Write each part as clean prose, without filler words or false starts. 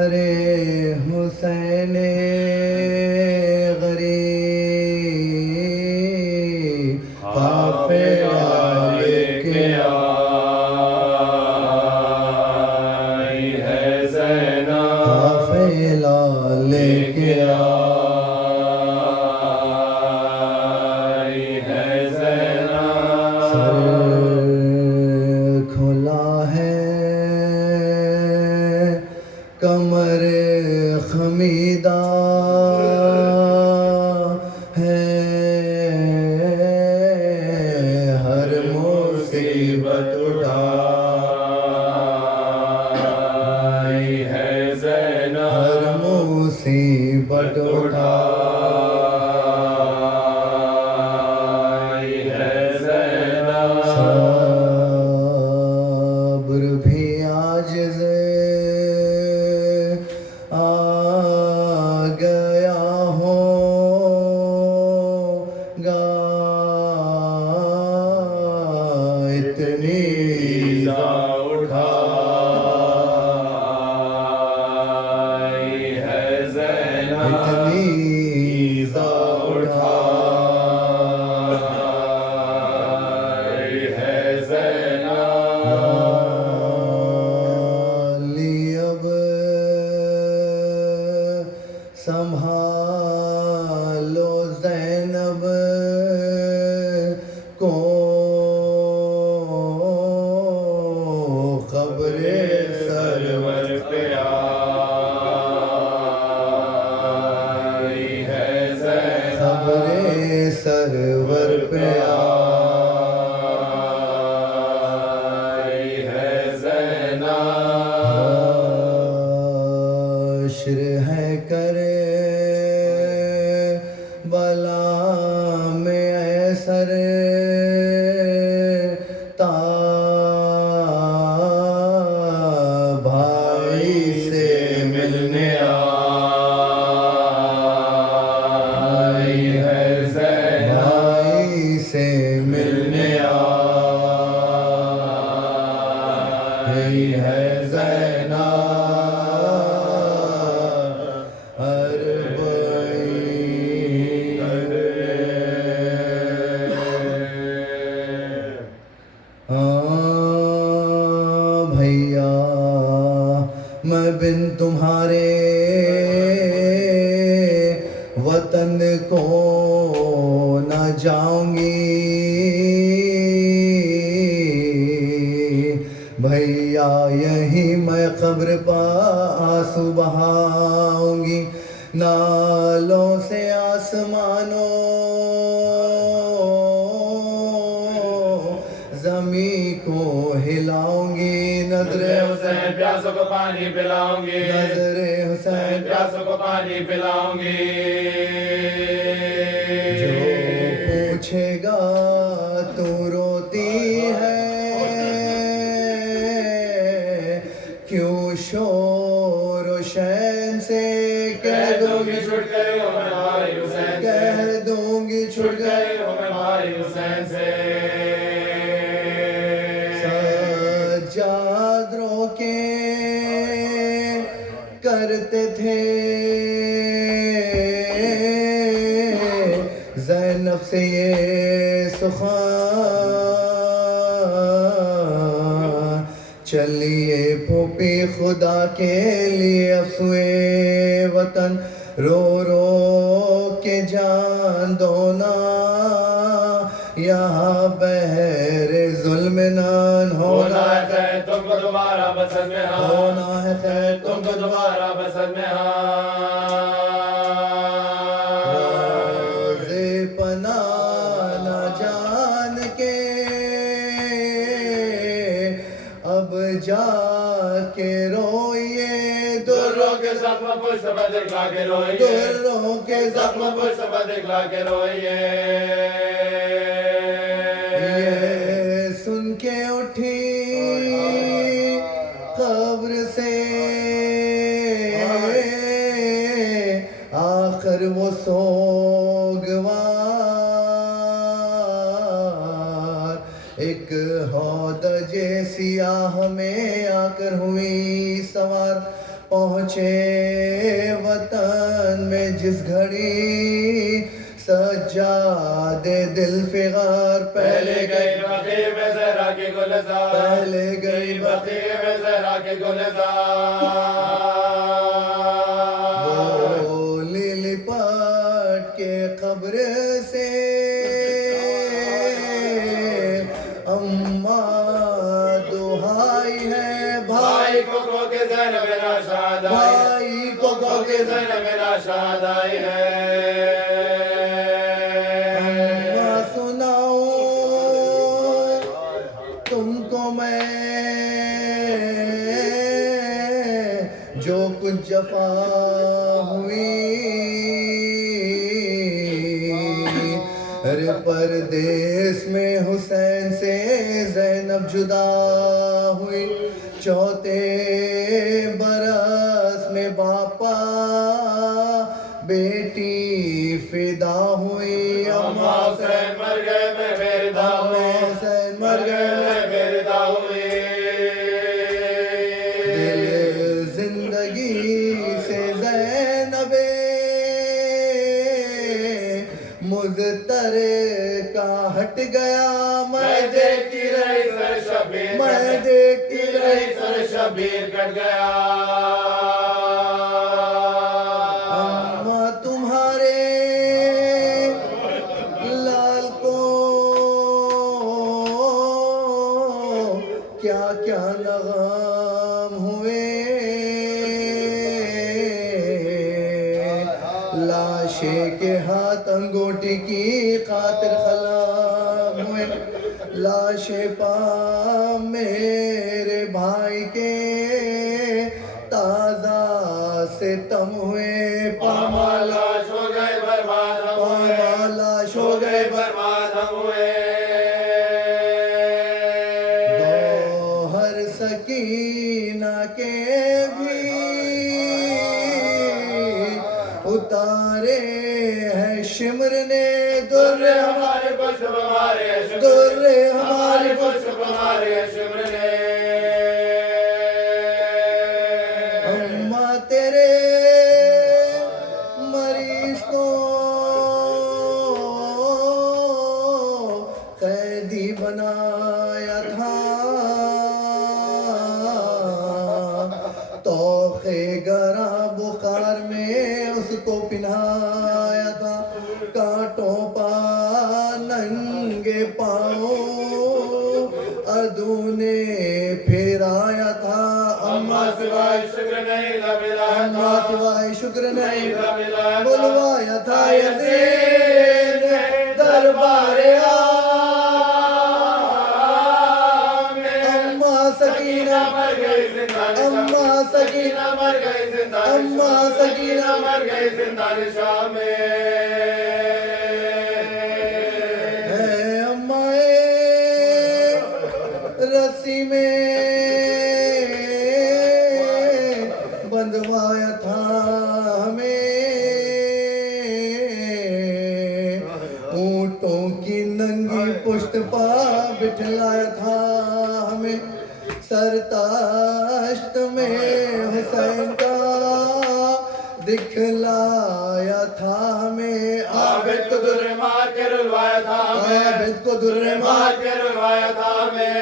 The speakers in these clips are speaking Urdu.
ارے حسین غریب قافلہ لے کے آئی ہے زینب، قافلہ لے کے آئی ہے زینب، سر کھلا ہے کمر خمیدہ ہے، ہر مصیبت اٹھائی ہے زینب، ہر مصیبت اٹھائی ہے زینب، صبر بھی عاجز آ گیا ہوگا، اتنی نیزہ اٹھائی ہے زینب، اتنی نیزہ اٹھائی ہے زینب، لی اب سنبھالو زینب کو، قبر سرور پہ آئی ہے زینب، قبر سرور پہ آئی ہے زینب، حشر ہے کرے بلا میں اے سر بھائی سے ملنے آئی ہے زینب، بھائی سے ملنے آئی ہے زینب، ہر بھائی بھیا میں بن تمہارے وطن کو نہ جاؤں گی، بھیا یہی میں قبر پا آنسو بہاؤں گی، نالوں سے آسمانوں زمین کو ہلاؤں گی، نظر حسین پیاسوں کو پانی پلاؤں گی، نظر حسین پیاسوں کو پانی پلاؤں گی، جو پوچھے گا تو روتی ہے کیوں شور و شین سے، کہہ دوں گی چھٹ گئے ہو میں بھائی حسین سے، کہہ دوں گی چھٹ گئے گئے ہو میں بھائی حسین سے، سجاد رو کے کرتے تھے زینب سے یہ سخن، چلیے پھوپھی خدا کے لیے افسوئے وطن، رو رو کے جان دونا یہاں بہر ظلم نان ہونا ہے خیر تم کو دوبارہ بسد میں ہاں، ہونا ہے خیر تم کو دوبارہ بسد میں ہاں، روز پناہ نہ جان کے اب جا کے روئیے، دروں کے زخم پشت پہ دکھلا کے روئیے، دروں کے زخم زخم پشت پہ دکھلا کے روئیے، یہ سن کے اٹھی قبر سے آخر وہ سوگوار، ایک ہودج سیاہ میں آ کر ہوئی سوار، پہنچے وطن میں جس گھڑی سجاد دل فغار پہلے گئی بقیع میں زہرا کی گلزار پہلے گئی بقیع میں زہرا کی گلزار بولی لپٹ کے قبر سے اماں دہائی ہے بھائی کو کے زینب راشد آئی بھائی کو کے زینب راشد آئی ہے اماں سناؤں تم کو میں جو کچھ جفا ہوئی ارے پردیس میں حسین سے زینب جدا ہوئی چوتھے برس میں باپا بیٹی فدا ہوئی اماں حسین مر گئے میں بیردہ اماں حسین مر گئے میں بیردہ ہوئی دل زندگی سے زینب مضطر کا ہٹ گیا میں دیکھتی رہی سر شبیر میں دیکھتی رہی سر شبیر کٹ گیا اماں تمہارے لال کو کیا کیا نغم ہوئے لاشے کے ہاتھ انگوٹی کی خاطر خلام ہوئے لاشے پا میرے بھائی کے تازہ ستم ہوئے لاش ہو گئے برباد ہم ہوئے لاش ہو گئے برباد ہم ہوئے گوہر سکینہ کے بھی اتارے ہیں شمر نے در ہمارے پشت ہمارے در ہمارے پشت ہمارے شمر نے اماں تیرے مریض کو قیدی بنایا تھا توخ گراں بخار میں اس کو پہنایا تھا کانٹوں پا ننگے پاؤں عدو نے پھرایا تھا اماں سوائے شکر نہیں لبلا اماں سوائے شکر نہیں لبلا بلوایا تھا یزید نے دربار عام میں اماں سکینہ مر گئی زندان اماں سکینہ مر گئی زندان اماں سکینہ مر گئی زندان شام میں اے اماں رسی میں بندھوایا تھا ہمیں اونٹوں کی ننگی پشت پا بٹھلایا تھا ہمیں سر تاشت میں حسین کا دکھلایا تھا ہمیں عابد کو در مار کے رلوایا تھا ہمیں عابد کو در مار کے رلوایا تھا ہمیں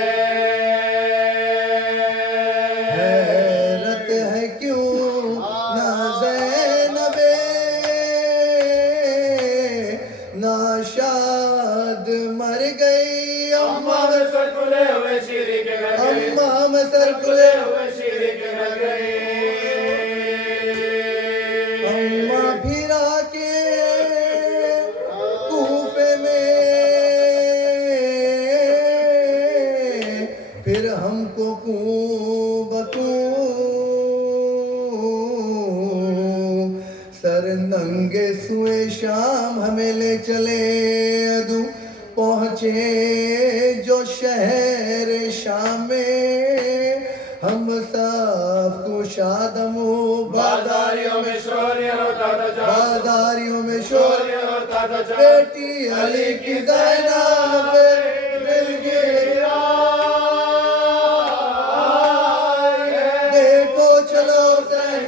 حیرت ہے کیوں نہ زینب ناشاد مر گئی اماں میں سر کھلے ہوئے شیری کے گھر گئی اماں میں سر کھلے کھلے ہوئے شیری کے گھر گئی اماں پھرا کے کوفے میں پھر ہم کو کو بکو سر ننگے سوئے شام ہمیں لے چلے عدو پہنچے جو شہر شام میں ہم سب کو شادم بازاریوں میں شور یہ ہوتا تھا جب بازاریوں میں شور یہ ہوتا تھا جب بیٹی علی کی زینب دل گرا دیکھو چلو زینب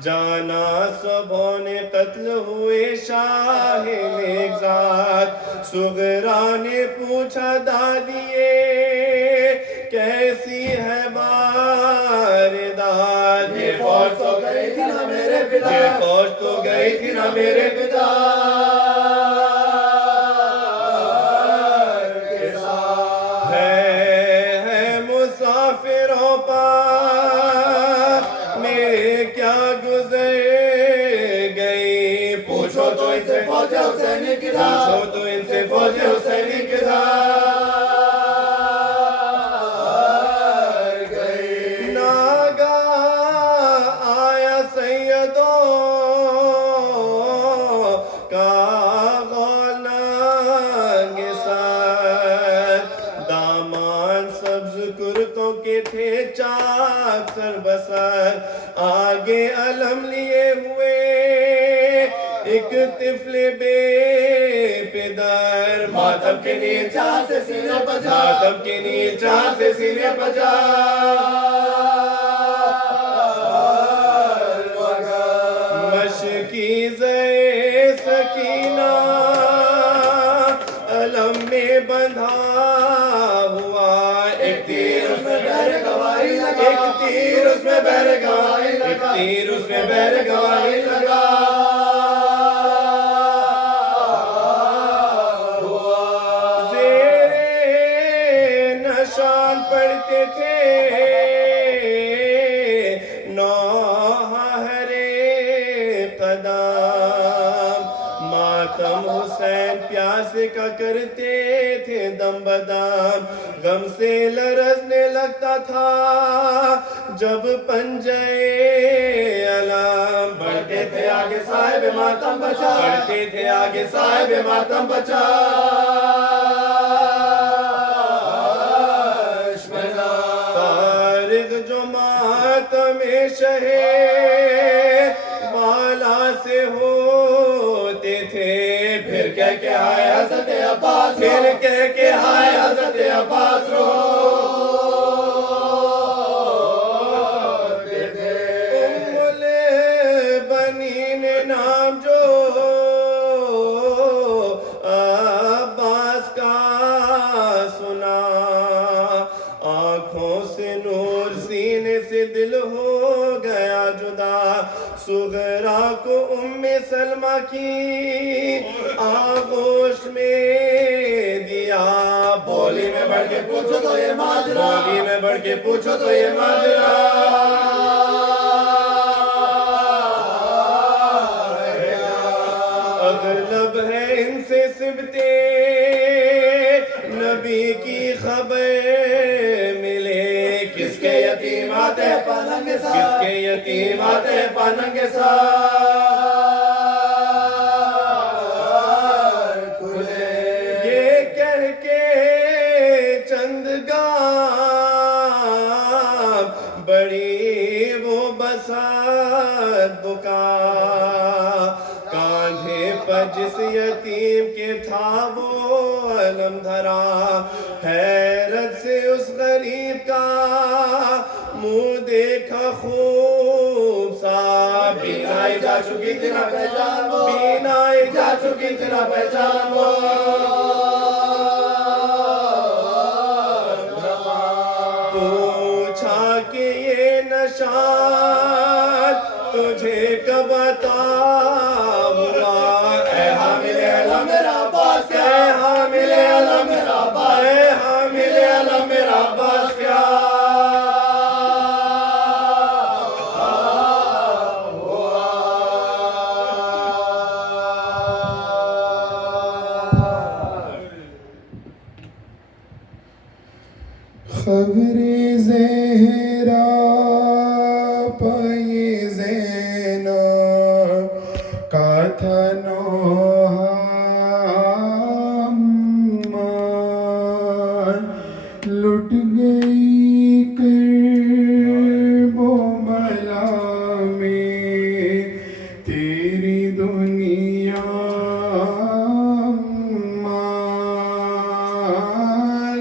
جانا سبوں نے قتل ہوئے شاہ نیکزاد صغرا نے پوچھا دادیے کیسی ہے واردات یہ فوج تو گئی تھی نا میرے پتا یہ فوج تو گئی تھی نا میرے پتا ہے مسافروں پر میرے کیا گزر گئی پوچھو تو ان سے فوج حسینی کی پوچھو تو ان سے فوج حسینی گئی ناگاہ آیا سیدوں کا غلنگ سر دامان سبز کرتوں کے تھے چاک سر بسر آگے علم لیے ہوئے ایک طفل بے پدر ماتم کے نیل چاند سے سینے بجا ماتم کے نیل چاند سے سینے بجا مشکی زے سکینہ علم میں بندھا ہوا ایک تیر اس میں بہر گواہی لگا ایک تیر اس میں بہر گواہی لگا ایک تیر اس میں بہر گواہی لگا نشان پڑھتے تھے نوحہرے قدم ماتم حسین پیاسے کا کرتے تھے دم بدم غم سے لرزنے لگتا تھا جب پنجے علم بڑھتے تھے آگے صاحب ماتم بچا بڑھتے تھے آگے صاحب ماتم بچا شہ والا سے ہوتے تھے پھر کہہ کے ہائے حضرت عباس پھر کہہ کے ہائے حضرت عباس روتے تھے ام البنین نام جو عباس کا سنا آنکھوں سے نور سینے سے دل ہو گیا جدا صغرا کو ام سلمہ کی آغوش میں دیا بولی میں بڑھ کے پوچھو تو یہ ماجرا بولی میں بڑھ کے پوچھو تو یہ ماجرا اغلب ہے ان سے سبتے نبی کی خبر ملے کس کے یتیم آتے پالنگ ساتھ کس کے یتیم آتے پالنگ ساتھ یہ کہہ کے چند گام بڑی وہ بسات بکا کاندھے پر جس یتیم کے تھا وہ علم دھرا حیرت سے اس غریب کا منہ دیکھا خوب سا بینائی جا چکی تیرا پہچان وہ بینائی جا چکی تیرا پہچان وہ پوچھا کہ یہ نشان تجھے کب عطا ہوا اے حامل علم میرا عباس کیا اے حامل علم میرا عباس اے حامل علم میرا عباس کیا خبر زہرا پائی زینب کا تھا نوحامان لٹ گئی کرب و بلا میں تیری دنیا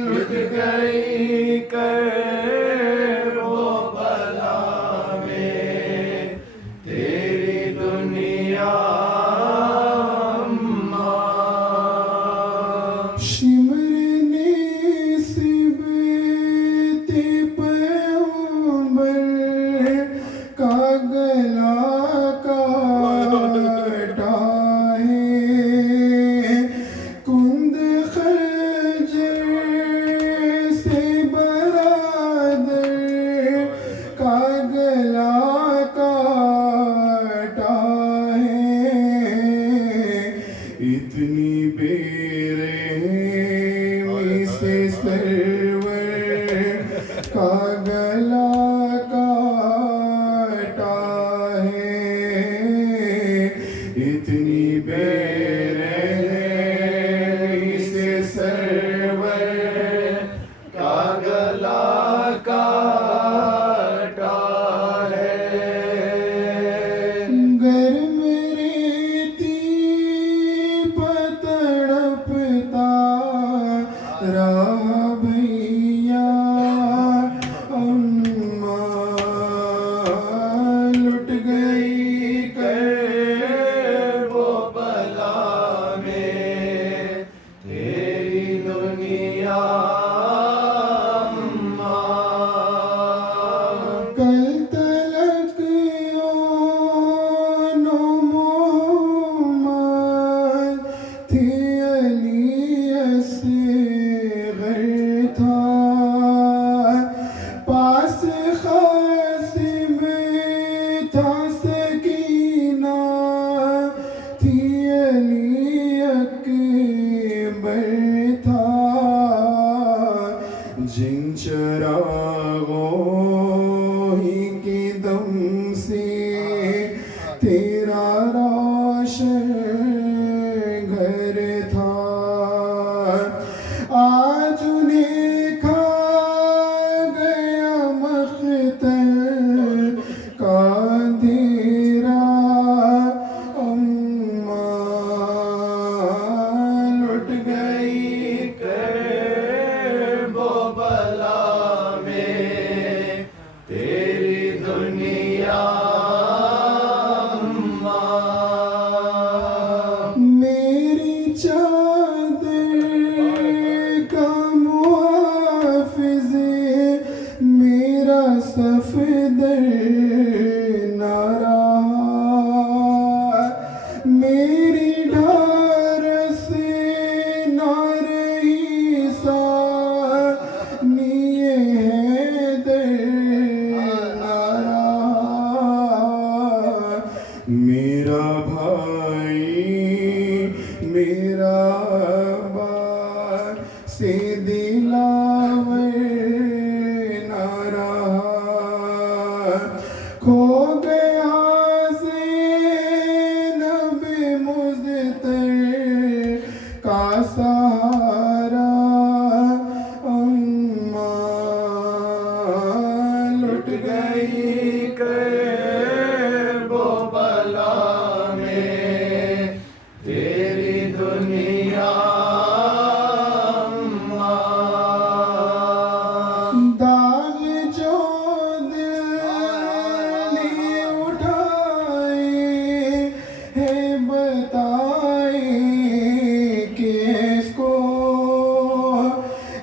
لٹ گئی کرب و بلا میں کرب و بلا میں تیری دنیا کل تلک یون و محمد تھی علی اصغر تھا پاس قاسم تھا سکینہ تھی علی اکبر تھا جن چراغوں ہی کے دم سے تیرا روشن گھر تھا آج انہیں کھا گیا مقتل کا اندھیرا اماں لٹ گئی کرب و بلا میں تیری دنیا میری چادر کا محافظ میرا صفدر نہ رہا میری ڈھارس نہ رہی ثانی حیدر نہ رہا میرا بھائی میرا بار سے دلاور نہ رہا کھو گیا زینب مضطر کا سہارا اماں لٹ گئی کرب و بلا میں تیری دنیا داغ جو دل نے اٹھائے ہیں بتائے کس کو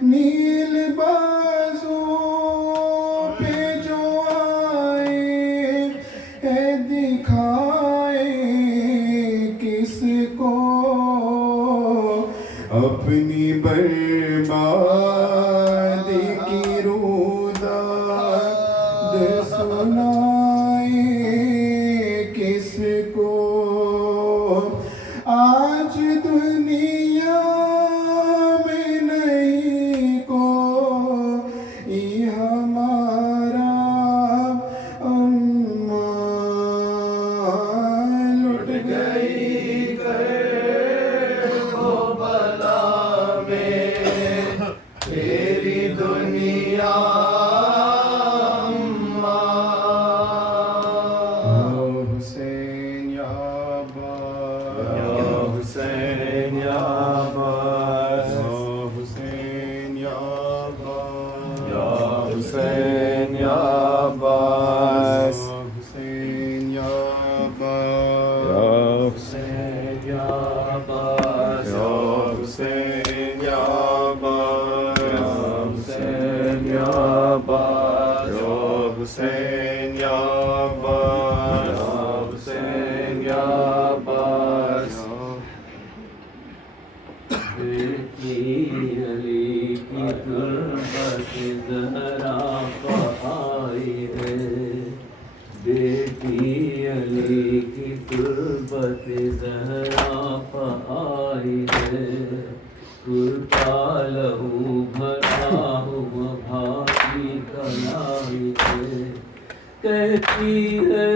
نیل بازو پہ جو آئے ہیں دکھائے کس کو اپنی بربادی کی روداد سنائے کس کو آج دنیا میں نہیں کوئی ہمارا اماں لٹ گئی کرب و بلا میں تیری دنیا حسین یا یا حسین یا عباس حسین یا یا حسین یا عباس حسین یا یا حسین یا عباس یا حسین یا عباس یا حسین یا عباس یا حسین یا عباس یا حسین یا عباس بیٹی علی کی تربت زہرا پہ آئی ہے بیٹی علی کی تربت زہرا پہ آئی ہے کرتا لہو بھرا ہوا بھائی کلائی ہے کہتی ہے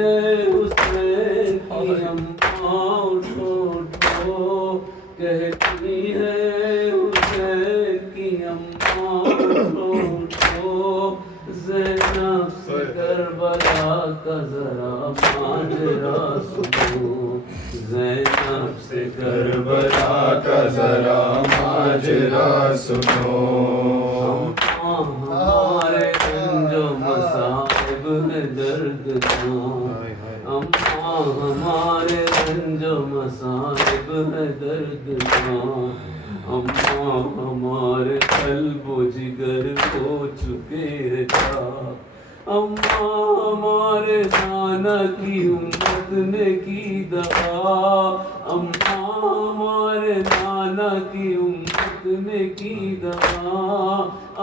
حسین کی اماں اٹھو کہتی ہے حسین کی اماں اٹھو زینب سے کربلا کا ذرا ماجرا سنو زینب سے کربلا کا ذرا ماجرا سنو ہمارے جو مصائب ہے درد اماں ہمارے رنج و مصائب ہے درد کاں، اماں ہمارے قلب و جگر ہو چکے ہیں چاک، اماں ہمارے نانا کی امت نے کی دعا، اماں ہمارے نانا کی امت نے کی دعا،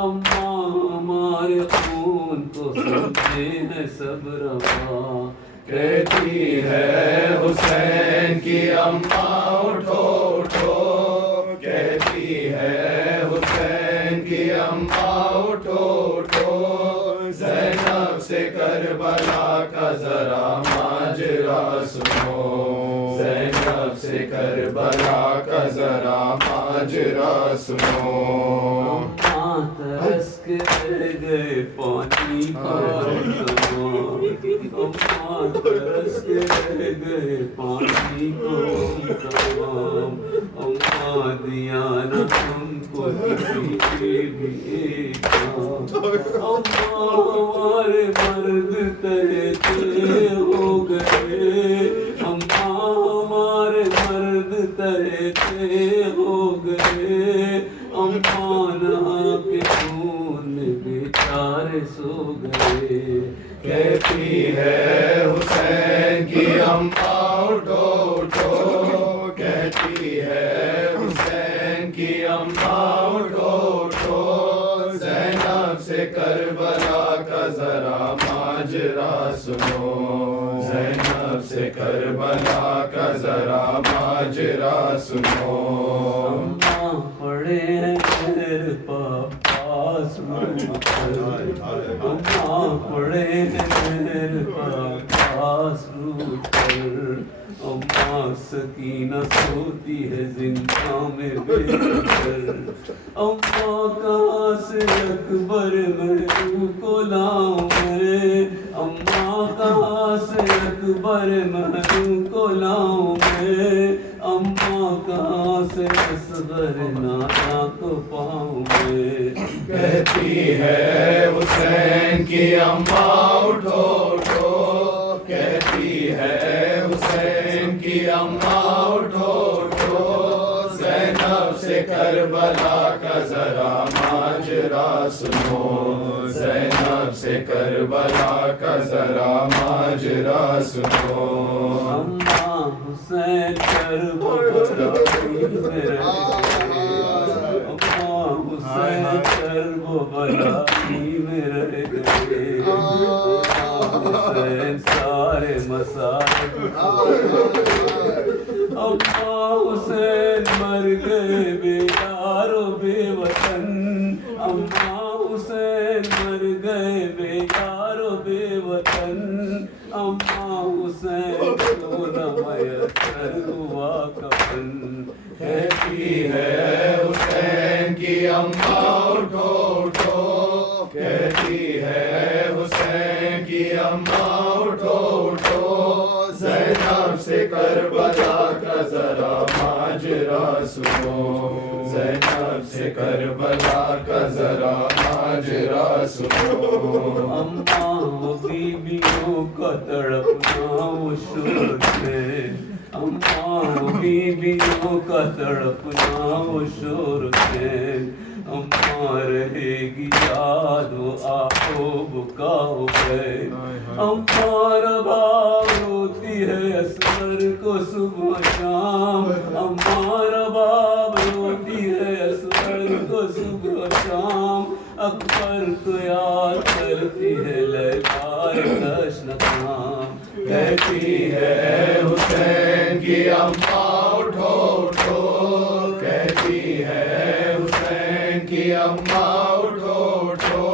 اماں ہمارے خون کو سمجھے ہیں سب روا، کہتی ہے حسین کی اماں اٹھو اٹھو، کہتی ہے حسین کی اماں اٹھو اٹھو، زینب سے کربلا کا ذرا ماجرا سنو، زینب سے کربلا کا ذرا ماجرا سنو، اماں ترس کے رہ گئے پانی کو تمام، اماں ترس کے رہ گئے پانی کو تمام، اماں دیا نہ تم کو کسی کے بھی ایک کام، اماں ہمارے مرد تہتے ہو گئے، اماں ہمارے مرد تہتے ہو گئے، اماں نہا کے خون بیچارے سو گئے، کہتی ہے حسین کی اماں اٹھو اٹھو، کہتی ہے حسین کی اماں اٹھو اٹھو، زینب سے کربلا کا ذرا ماجرا سنو، زینب سے کربلا کا ذرا ماجرا سنو، اماں پڑے ہیں خیر پاس اماں پڑے ہیں خیر پاس روٹ پر، اماں سکینہ سوتی ہے زندہ میں بے خبر، اماں کہاں سے اکبر محبوب کو لاؤں میں، اماں کہاں سے اکبر محبوب کو لاؤں میں، اماں کہاں سے اصغر نانا کو پاؤں میں، کہتی ہے حسین کی اماں اٹھو اٹھو، کہتی ہے حسین کی اماں اٹھو اٹھو، زینب سے کربلا کا ذرا ماجرا سنو، زینب سے کربلا کا ذرا ماجرا سنو، اماں حسین کربلا میں رہ گئے، اماں حسین کربلا میں رہ گئے، اماں حسین سارے مسائب، اماں حسین مر گئے بے یار و بے وطن، اماں حسین مر گئے بے یار و بے وطن، اماں حسین کو نہ میسر ہوا کفن، کہتی ہے حسین کی اماں اٹھو اٹھو، کہتی ہے حسین کی اماں اٹھو اٹھو، زینب سے کربلا کا ذرا ماجرا سنو، زینب سے کربلا کا ذرا ماجرا سنو، اماں بیویوں کا تڑپنا وہ شور ہے، اماں بیویوں کا تڑپنا وہ شور ہے، اماں رہے گی یاد وہ آہو بکاؤ ہے، اماں رباب روتی ہے اصغر کو صبح شام، اماں رباب روتی ہے اصغر کو صبح شام، اکبر کو یاد کرتی ہے لیلا تشنہ کام، کہتی ہے حسین کی اماں اٹھو اٹھو، کہتی ہے حسین کی اماں اٹھو اٹھو،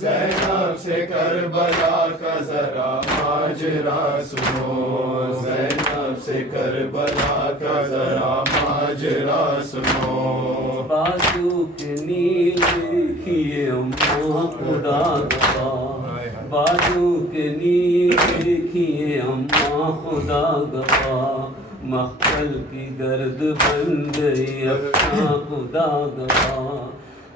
زینب سے کربلا کا ذرا ماجرا سنو، زینب سے کربلا کا ذرا ماجرا سنو، بازو کے نیل دیکھیے اماں خدا گواہ، بازو کے نیل دیکھیے اماں خدا گواہ، مقتل کی گرد بن گئی افشاں خدا گواہ،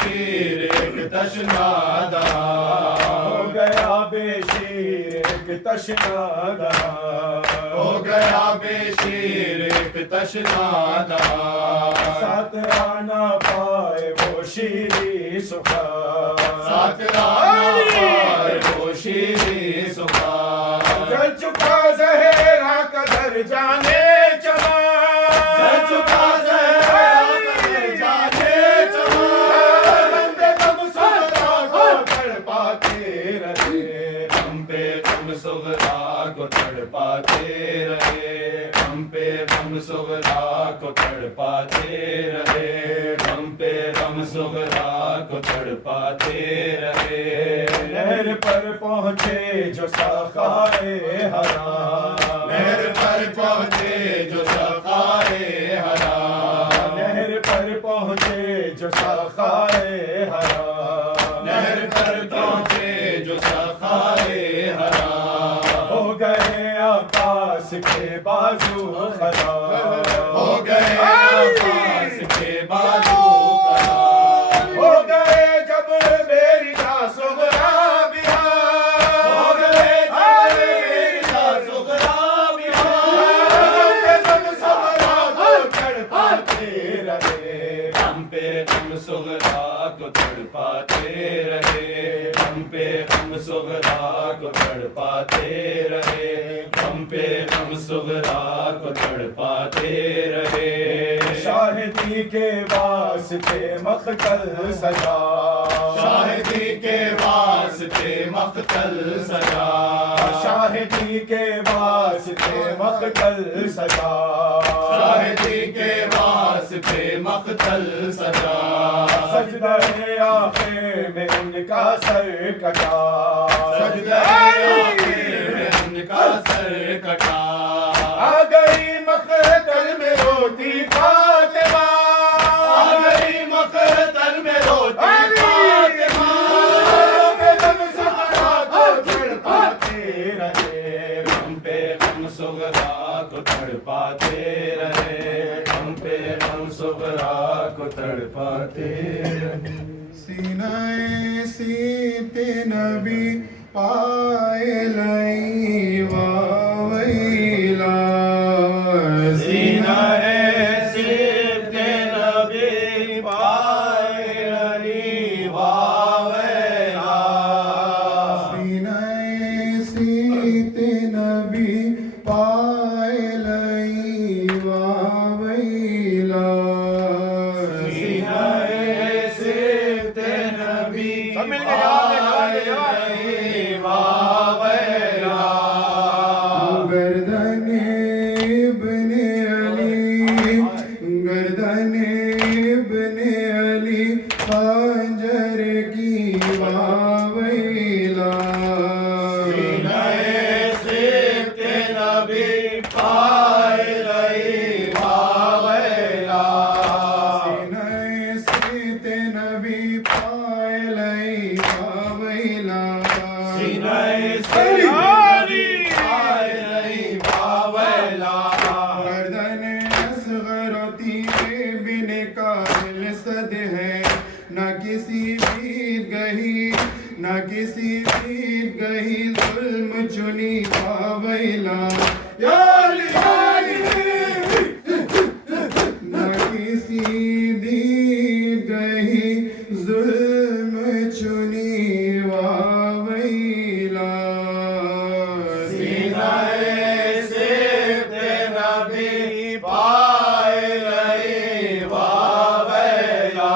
شیر ایک تشنادہ ہو گیا بے شیر ایک تشنادہ ہو گیا بے شیر ایک تشنادہ ساتھ آنا پائے وہ شیری سخن ساتھ آنا پائے وہ شیری سخن جل چکا زہرا قدر جانے چلا جل چکا زہرا قدر جانے چلا ہم پہ غم صغرا کو تڑپاتے رہے ہم پہ غم صغرا کو تڑپاتے رہے ہم پہ غم صغرا کو تڑپاتے رہے ہم پہ غم صغرا کو تڑپاتے رہے نہر پر پہنچے جو ساقائے حرا نہر پر پہنچے جو ساقائے حرا نہر پر پہنچے جو ساقائے حرا نہر پر پہنچے جو ساقائے حرا ہو گئے عباس کے بازو خرا ہو گئے عباس کے بازو خرا ہو گئے جب میری کا صغرا بہار ہو گئے جب میری کا صغرا بہار غم صغرا کو تڑپاتے رہے ہم پہ غم صغرا کو تڑپاتے رہے ہم پہ غم صغرا کو تڑپاتے رہے ہم پہ غم صغرا کو تڑپاتے رہے شاہدی کے واسطے مقتل سجا شاہدی کے واسطے مقتل سجا شاہدی کے واسطے مقتل سجا شاہدی کے واسطے مقتل سجا سجدہ آخر میں ان کا سر کٹا سجدہ آخر میں ان کا سر کٹا آ گئی مقتل میں روتی فاطمہ آ گئی مقتل میں روتی فاطمہ غم صغرا کو تڑپاتے رہے ہم پہ غم صغرا کو تڑپاتے رہے ہم پہ غم صغرا کو تڑپاتے رہے سینہ سیت نبی پائے لئی واویلا سینہ سیت نبی پائے لئی واویلا سینہ سیت نبی پائے لئی واویلا سینہ سیت نبی پائے لئی واویلا گردن ابن علی گردن ابن علی خنجر کی واویلا سینہ سیت نبی پائے لئی واویلا سینہ سیت نبی پائے لئی واویلا سینہ سیت نبی پائے لئی واویلا گردن اصغر و تیرے بن کامل صد ہے نہ کسی بید گہی نہ کسی بید گہی ظلم چنی واویلا یا علی نہ کسی دید گہی ظلم چنی واویلا سینہ سیت نبی پائے لئی واویلا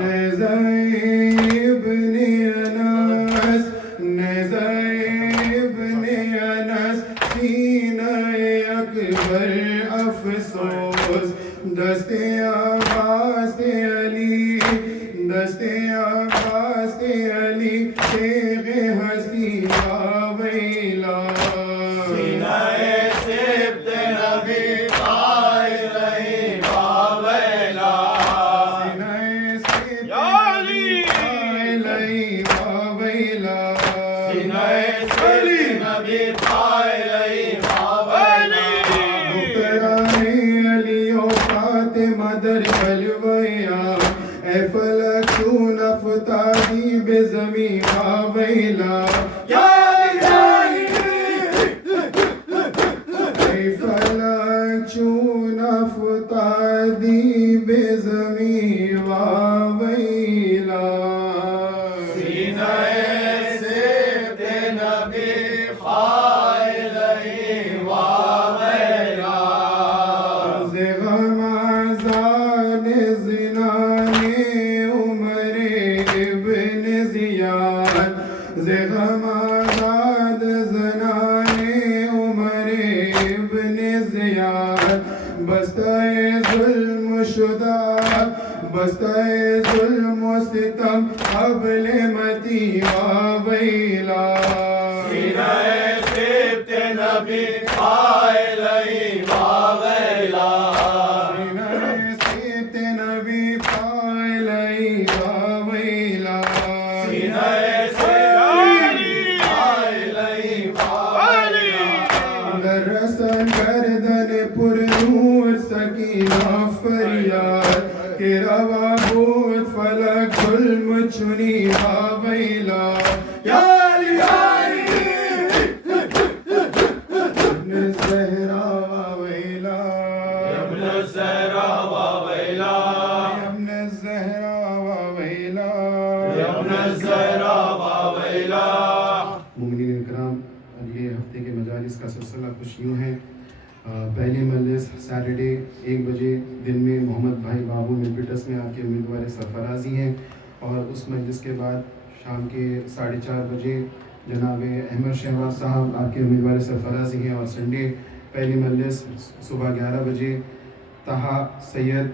نزیب نے انس نزیب نے انس سینہ اکبر افسوس دست عباس علی دست عباس علی تیغ ہنسی واویلا سینہ سیت نبی پائے لئی واویلا مدر بلویا ويلا يا فلک چون افتادی به زمین واویلا سینہ سبت نبی خائلہی واویلا زغم آزاد زنان عمر ابن زیاد زغم آزاد زنان عمر ابن زیاد بستہ ظلم شدہ بستہ ظلم و ستم حبل متی واویلا سینہ سبت نبی خائلہی واویلا سیت نبی پائلئی واویلا سینہ سبت خائلہی واویلا درسن گردن پر نور سکینہ فریاد کہ روا بود فلک ظلم چنی واویلا یا علی ابن زہرا واویلا ابن الزہرا واویلا ابن الزہرا واویلا ابن الزہرا واویلا مومنین اکرام، یہ ہفتے کے مجالس کا سلسلہ کچھ یوں ہے۔ پہلی مجلس سیٹرڈے 1 بجے دن میں محمد بھائی بابو ملپٹس میں آپ کے امیدوار سرفرازی ہیں، اور اس مجلس کے بعد شام کے 4:30 بجے جناب احمد شہباز صاحب آپ کے امیدوار سرفرازی ہیں، اور سنڈے پہلی مجلس صبح 11 بجے طہا سید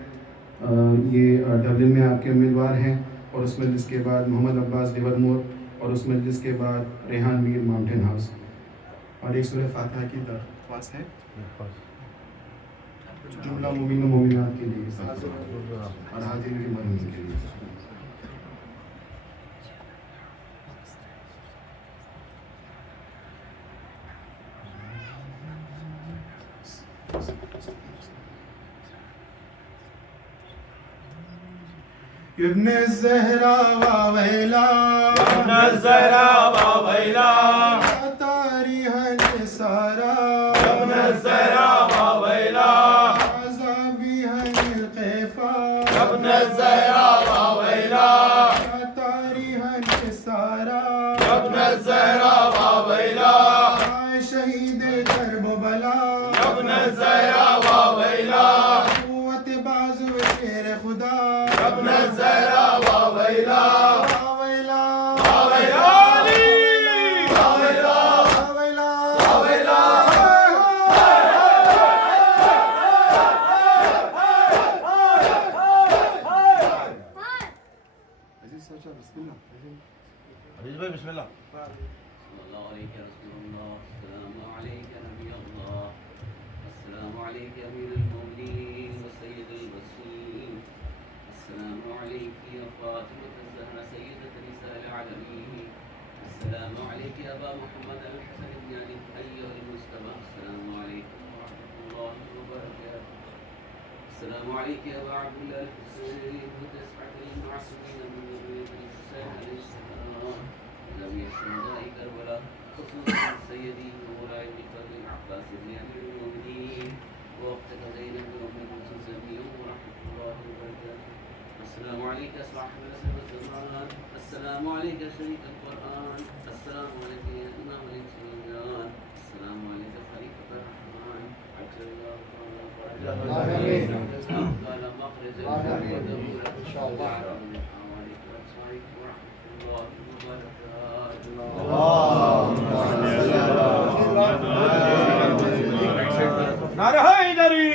یہ ڈبلن میں آپ کے امیدوار ہیں، اور اس مجلس کے بعد محمد عباس لیورمور، اور اس مجلس کے بعد ریحان میر ماؤنٹین ہاؤس۔ اور ایک سورہ فاتحہ کی درخواست ہے جملہ مومن و مومنات کے لیے اور حاضرین کے مرحومین کے لیے۔ ابن الزہرا واویلا ابن الزہرا واویلا تاریح النسارا ابن الزہرا واویلا عذابیہ القیفا ابن الزہرا واویلا تاریح النسارا ابن الزہرا واویلا شہید کرب و بلا ابن الزہرا واویلا قوت بازو شیر خدا ابن الزہرا واویلا واویلا واویلا واویلا واویلا عزیز بھائی بسم اللہ اللہ علیک یا رسول اللہ، السلام علیک یا نبی اللہ، السلام علیک یا امیر المومنین و سید البصیر، السلام علیک یا فاطمة الزہرا سیدۃ نساء العالمین، السلام علیک یا ابا محمد الحسن بن علی ایھا المصطفى، السلام علیکم ورحمۃ اللہ وبرکاتہ، السلام علیک یا ابا عبد اللہ الحسین وتسعة المعصومین من ذریۃ الحسین علیہ السلام، جميع شهداء كربلاء خصوصا سيدي ومولاي الفضل العباس بن امير المؤمنين ووقتك زينب بن ام كلثوم ورحمه الله وبركاته، السلام عليك يا صاحب الاسد والزمان، السلام عليك يا شريك القران، السلام عليك يا امام الانسان، السلام عليك يا خليفه الرحمن، عجل الله تعالى قال مخرج الحق ان شاء الله وعليكم السلام ورحمه الله وبركاته. نعرہ حیدری